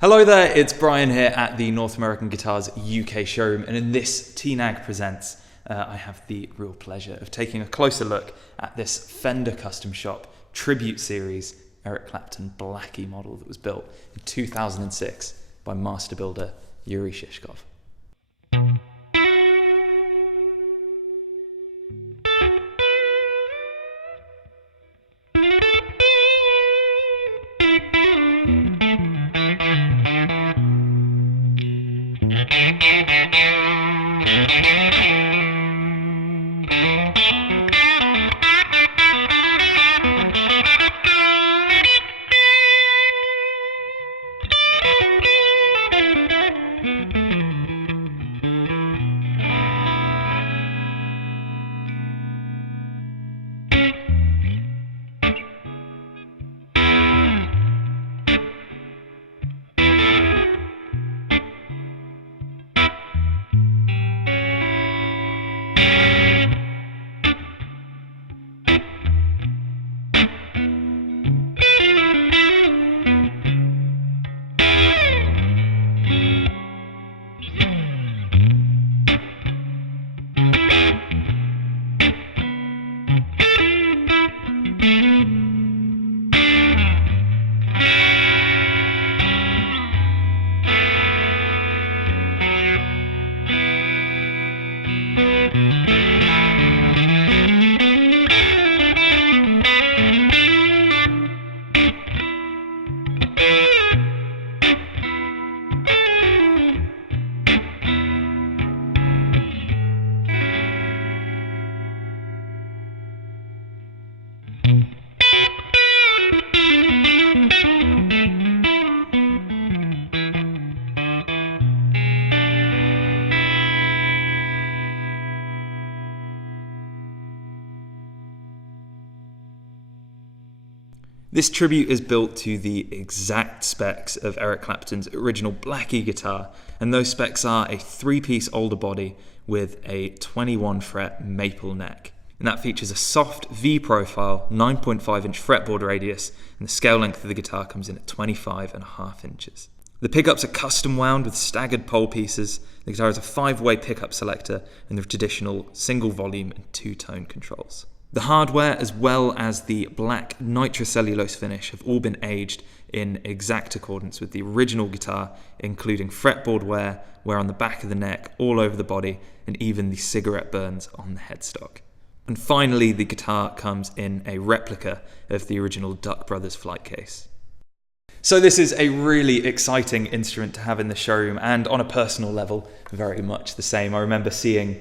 Hello there, it's Brian here at the North American Guitars UK showroom, and in this TNAG Presents, I have the real pleasure of taking a closer look at this Fender Custom Shop Tribute Series Eric Clapton Blackie model that was built in 2006 by master builder Yuriy Shishkov. This tribute is built to the exact specs of Eric Clapton's original Blackie guitar, and those specs are a 3-piece older body with a 21-fret maple neck. And that features a soft V-profile, 9.5-inch fretboard radius, and the scale length of the guitar comes in at 25.5 inches. The pickups are custom wound with staggered pole pieces. The guitar has a 5-way pickup selector and the traditional single volume and 2-tone controls. The hardware, as well as the black nitrocellulose finish, have all been aged in exact accordance with the original guitar, including fretboard wear on the back of the neck, all over the body, and even the cigarette burns on the headstock. And finally, the guitar comes in a replica of the original Duck Brothers flight case. So this is a really exciting instrument to have in the showroom, and on a personal level, very much the same. I remember seeing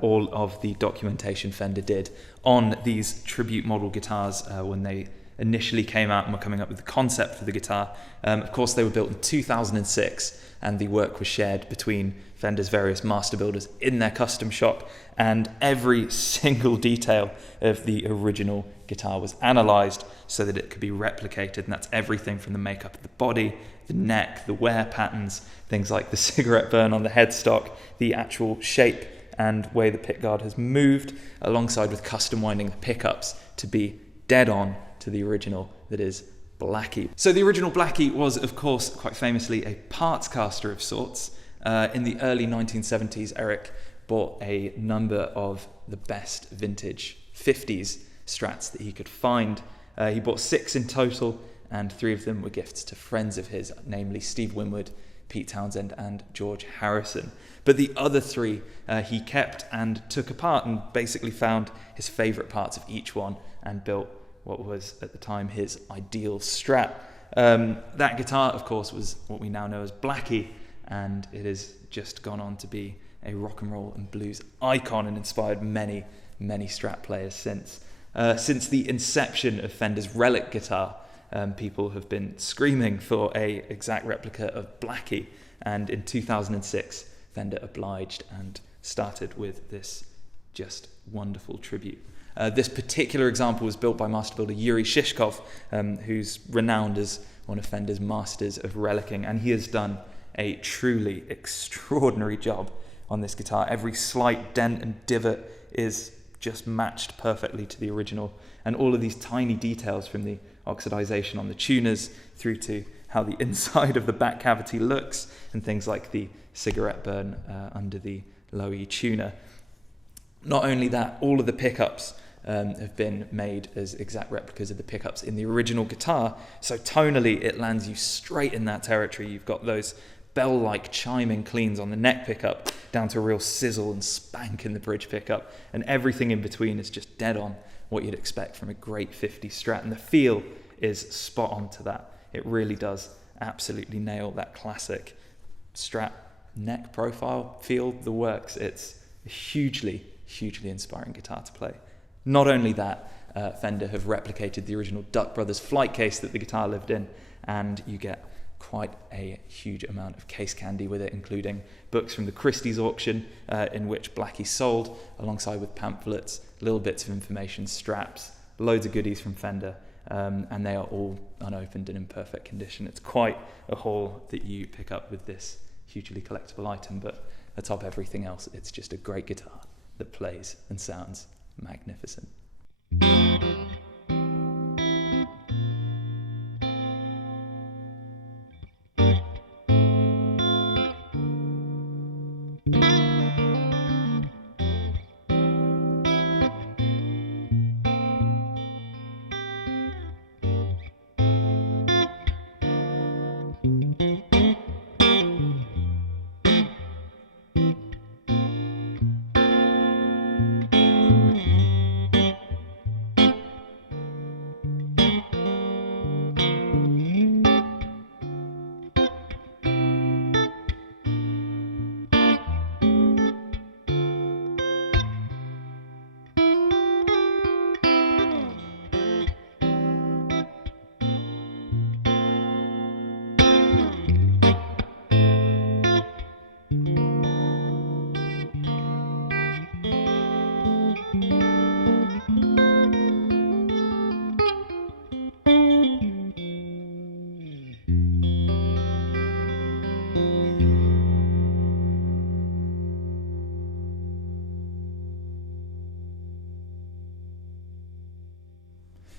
all of the documentation Fender did on these tribute model guitars when they initially came out and were coming up with the concept for the guitar. Of course, they were built in 2006, and the work was shared between Fender's various master builders in their custom shop, and every single detail of the original guitar was analysed so that it could be replicated, and that's everything from the makeup of the body, the neck, the wear patterns, things like the cigarette burn on the headstock, the actual shape and way the pickguard has moved, alongside with custom winding the pickups to be dead on to the original that is Blackie. So the original Blackie was, of course, quite famously a parts caster of sorts. In the early 1970s, Eric bought a number of the best vintage 50s Strats that he could find. He bought 6 in total, and 3 of them were gifts to friends of his, namely Steve Winwood, Pete Townsend, and George Harrison. But the other 3 he kept and took apart, and basically found his favourite parts of each one and built what was at the time his ideal Strat. That guitar, of course, was what we now know as Blackie, and it has just gone on to be a rock and roll and blues icon and inspired many, many Strat players since. Since the inception of Fender's relic guitar, people have been screaming for a exact replica of Blackie, and in 2006 Fender obliged and started with this just wonderful tribute. This particular example was built by master builder Yuriy Shishkov, who's renowned as one of Fender's masters of relicking, and he has done a truly extraordinary job on this guitar. Every slight dent and divot is just matched perfectly to the original, and all of these tiny details, from the oxidization on the tuners through to how the inside of the back cavity looks, and things like the cigarette burn under the low E tuner. Not only that, all of the pickups have been made as exact replicas of the pickups in the original guitar, so tonally it lands you straight in that territory. You've got those bell-like chiming cleans on the neck pickup down to a real sizzle and spank in the bridge pickup, and everything in between is just dead on what you'd expect from a great 50s Strat, and the feel is spot on to that. It really does absolutely nail that classic Strat neck profile feel, the works. It's a hugely inspiring guitar to play. Not only that, Fender have replicated the original Duck Brothers flight case that the guitar lived in, and you get quite a huge amount of case candy with it, including books from the Christie's auction in which Blackie sold, alongside with pamphlets, little bits of information, straps, loads of goodies from Fender, and they are all unopened and in perfect condition. It's quite a haul that you pick up with this hugely collectible item, but atop everything else, it's just a great guitar that plays and sounds magnificent.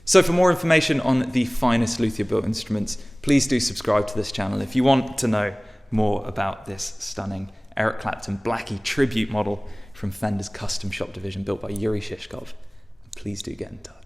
So for more information on the finest luthier built instruments, please do subscribe to this channel. If you want to know more about this stunning Eric Clapton Blackie tribute model from Fender's Custom Shop division built by Yuriy Shishkov, please do get in touch.